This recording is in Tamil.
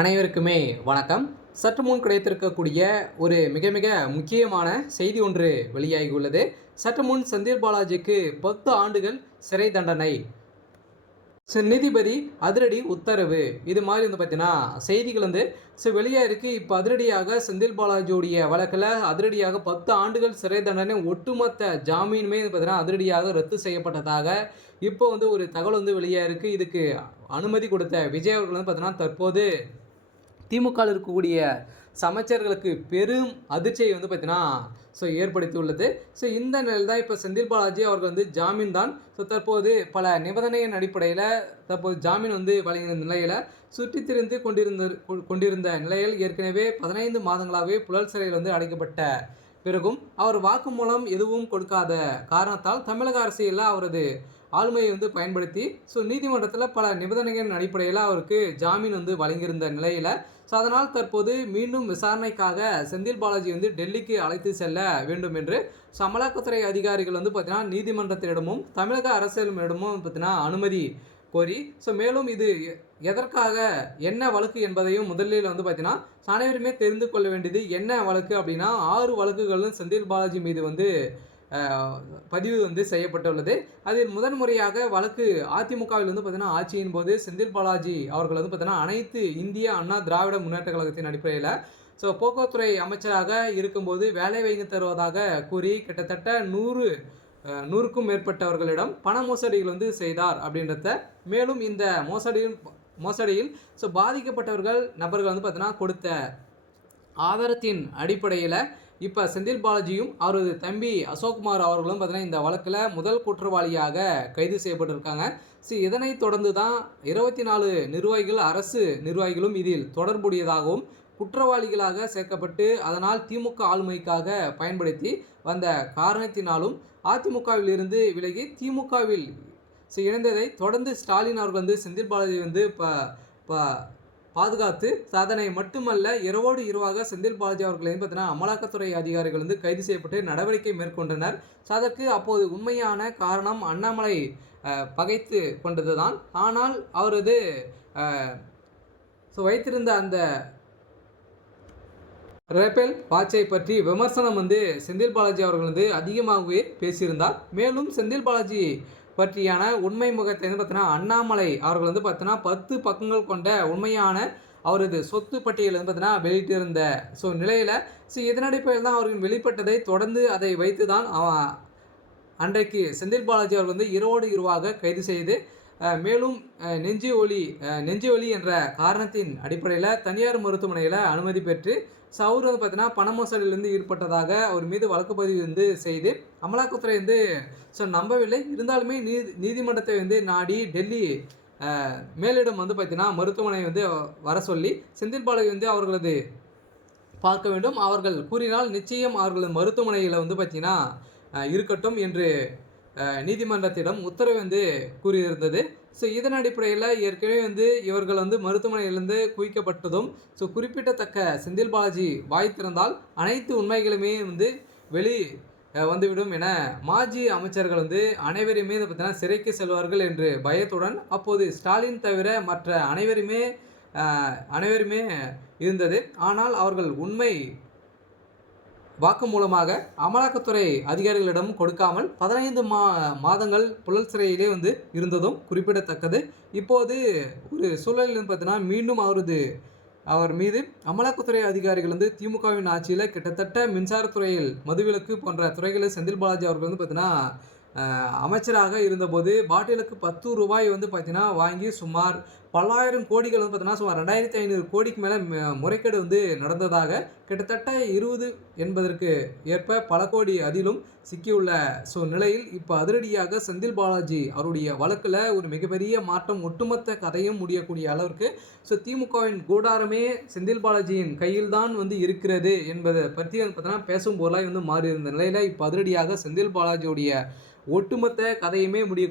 அனைவருக்குமே வணக்கம். சற்று முன் கிடைத்திருக்கக்கூடிய ஒரு மிக மிக முக்கியமான செய்தி ஒன்று வெளியாகியுள்ளது. சற்று முன் செந்தில் பாலாஜிக்கு 10 ஆண்டுகள் சிறை தண்டனை. நீதிபதி அதிரடி உத்தரவு. இது மாதிரி பார்த்தீங்கன்னா செய்திகள் வெளியாயிருக்கு. இப்போ அதிரடியாக செந்தில் பாலாஜியுடைய வழக்கில் அதிரடியாக 10 ஆண்டுகள் சிறை தண்டனை, ஒட்டுமொத்த ஜாமீனுமே பார்த்தீங்கன்னா அதிரடியாக ரத்து செய்யப்பட்டதாக இப்போ ஒரு தகவல் வெளியாயிருக்கு. இதுக்கு அனுமதி கொடுத்த விஜய் அவர்கள் பார்த்தீங்கன்னா தற்போது திமுகவில் இருக்கக்கூடிய அமைச்சர்களுக்கு பெரும் அதிர்ச்சியை பார்த்தீங்கன்னா ஏற்படுத்தியுள்ளது. இந்த நிலையில் தான் இப்போ செந்தில் பாலாஜி அவர்கள் ஜாமீன் தான் தற்போது பல நிபந்தனையின் அடிப்படையில் தற்போது ஜாமீன் வழங்கிய நிலையில் சுற்றித் திரிந்து கொண்டிருந்த நிலையில் ஏற்கனவே 15 மாதங்களாகவே புழல் சிறையில் அடைக்கப்பட்ட பிறகும் அவர் வாக்குமூலம் எதுவும் கொடுக்காத காரணத்தால் தமிழக அரசியலில் அவரது ஆளுமையை பயன்படுத்தி நீதிமன்றத்தில் பல நிபந்தனைகளின் அடிப்படையில் அவருக்கு ஜாமீன் வழங்கியிருந்த நிலையில் அதனால் தற்போது மீண்டும் விசாரணைக்காக செந்தில் பாலாஜி டெல்லிக்கு அழைத்து செல்ல வேண்டும் என்று அமலாக்கத்துறை அதிகாரிகள் பார்த்தீங்கன்னா நீதிமன்றத்திடமும் தமிழக அரசியலிடமும் பார்த்தீங்கன்னா அனுமதி கோரி மேலும் இது எதற்காக என்ன வழக்கு என்பதையும் முதலில் பார்த்தீங்கன்னா அனைவருமே தெரிந்து கொள்ள வேண்டியது என்ன வழக்கு அப்படின்னா 6 வழக்குகளும் செந்தில் பாலாஜி மீது பதிவு செய்யப்பட்டுள்ளது. அதில் முதன்முறையாக வழக்கு அதிமுகவில் பார்த்தீங்கன்னா ஆட்சியின் போது செந்தில் பாலாஜி அவர்கள் பார்த்தீங்கன்னா அனைத்து இந்திய அண்ணா திராவிட முன்னேற்ற கழகத்தின் அடிப்படையில் போக்குவரத்துறை அமைச்சராக இருக்கும்போது வேலை வாங்கி தருவதாக கூறி கிட்டத்தட்ட 100க்கும் மேற்பட்டவர்களிடம் பண மோசடிகள் செய்தார் அப்படின்றத, மேலும் இந்த மோசடியில் பாதிக்கப்பட்டவர்கள் நபர்கள் பார்த்தீங்கன்னா கொடுத்த ஆதாரத்தின் அடிப்படையில் இப்போ செந்தில் பாலாஜியும் அவரது தம்பி அசோக்குமார் அவர்களும் பார்த்தீங்கன்னா இந்த வழக்கில் முதல் குற்றவாளியாக கைது செய்யப்பட்டிருக்காங்க. இதனைத் தொடர்ந்து தான் 24 நிர்வாகிகள், அரசு நிர்வாகிகளும் இதில் தொடர்புடையதாகவும் குற்றவாளிகளாக சேர்க்கப்பட்டு அதனால் திமுக ஆளுமைக்காக பயன்படுத்தி வந்த காரணத்தினாலும் அதிமுகவில் இருந்து விலகி திமுகவில் இணைந்ததை தொடர்ந்து ஸ்டாலின் அவர்கள் செந்தில் பாலாஜி பாதுகாத்து அதனை மட்டுமல்ல இரவோடு இரவாக செந்தில் பாலாஜி அவர்கள் பார்த்தீங்கன்னா அமலாக்கத்துறை அதிகாரிகள் கைது செய்யப்பட்டு நடவடிக்கை மேற்கொண்டனர். அதற்கு அப்போது உண்மையான காரணம் அண்ணாமலை பகைத்து கொண்டது தான். ஆனால் அவரது வைத்திருந்த அந்த ரேபேல் வாட்சை பற்றி விமர்சனம் செந்தில் பாலாஜி அவர்கள் அதிகமாகவே பேசியிருந்தார். மேலும் செந்தில் பாலாஜி பற்றியான உண்மை முகத்தை பார்த்தீங்கன்னா அண்ணாமலை அவர்கள் பார்த்தீங்கன்னா 10 பக்கங்கள் கொண்ட உண்மையான அவரது சொத்து பட்டியல் பார்த்தீங்கன்னா வெளியிட்டிருந்த நிலையில் இதன் அடிப்படையில் தான் அவர்கள் வெளிப்பட்டதை தொடர்ந்து அதை வைத்து தான் அன்றைக்கு செந்தில் பாலாஜி அவர்கள் இரவோடு இரவாக கைது செய்து மேலும் நெஞ்சு வலி என்ற காரணத்தின் அடிப்படையில் தனியார் மருத்துவமனையில் அனுமதி பெற்று அவர் பார்த்தீங்கன்னா பண மோசடியிலிருந்து ஈடுபட்டதாக அவர் மீது வழக்கு பதிவு செய்து அமலாக்கத்துறை நம்பவில்லை. இருந்தாலுமே நீதிமன்றத்தை நாடி டெல்லி மேலிடம் பார்த்தீங்கன்னா மருத்துவமனை வர சொல்லி செந்தில் பாலாஜி அவர்களது பார்க்க வேண்டும், அவர்கள் கூறினால் நிச்சயம் அவர்களது மருத்துவமனையில் பார்த்தீங்கன்னா இருக்கட்டும் என்று நீதிமன்றத்திடம் உத்தரவு கூறியிருந்தது. இதன் அடிப்படையில் ஏற்கனவே இவர்கள் மருத்துவமனையிலிருந்து குவிக்கப்பட்டதும் குறிப்பிடத்தக்க செந்தில் பாலாஜி வாய் திறந்தால் அனைத்து உண்மைகளுமே வெளி வந்துவிடும் என மாஜி அமைச்சர்கள் அனைவருமே பார்த்தீங்கன்னா சிறைக்கு செல்வார்கள் என்று பயத்துடன் அப்போது ஸ்டாலின் தவிர மற்ற அனைவருமே இருந்தது. ஆனால் அவர்கள் உண்மை வாக்குமூலமாக அமலாக்கத்துறை அதிகாரிகளிடம் கொடுக்காமல் 15 மாதங்கள் புழல் சிறையிலே இருந்ததும் குறிப்பிடத்தக்கது. இப்போது ஒரு சூழலில் பார்த்தீங்கன்னா மீண்டும் அவர் மீது அமலாக்கத்துறை அதிகாரிகள் திமுகவின் ஆட்சியில் கிட்டத்தட்ட மின்சாரத்துறையில் மதுவிலக்கு போன்ற துறைகளில் செந்தில் பாலாஜி அவர்கள் பார்த்தீங்கன்னா அமைச்சராக இருந்தபோது பாட்டிலுக்கு 10 ரூபாய் பார்த்தீங்கன்னா வாங்கி சுமார் பல்லாயிரம் கோடிகள் பார்த்தீங்கன்னா சுமார் 2500 கோடிக்கு மேலே முறைகேடு நடந்ததாக கிட்டத்தட்ட 20 என்பதற்கு ஏற்ப பல கோடி அதிலும் சிக்கியுள்ள நிலையில் இப்போ அதிரடியாக செந்தில் பாலாஜி அவருடைய வழக்கில் ஒரு மிகப்பெரிய மாற்றம், ஒட்டுமொத்த கதையும் முடியக்கூடிய அளவிற்கு திமுகவின் கூடாரமே செந்தில் பாலாஜியின் கையில் தான் இருக்கிறது என்பதை பற்றி பார்த்தீங்கன்னா பேசும் பொருளாய் மாறி இருந்த நிலையில் இப்போ அதிரடியாக செந்தில் பாலாஜியுடைய ஒட்டுமொத்த கதையுமே முடிய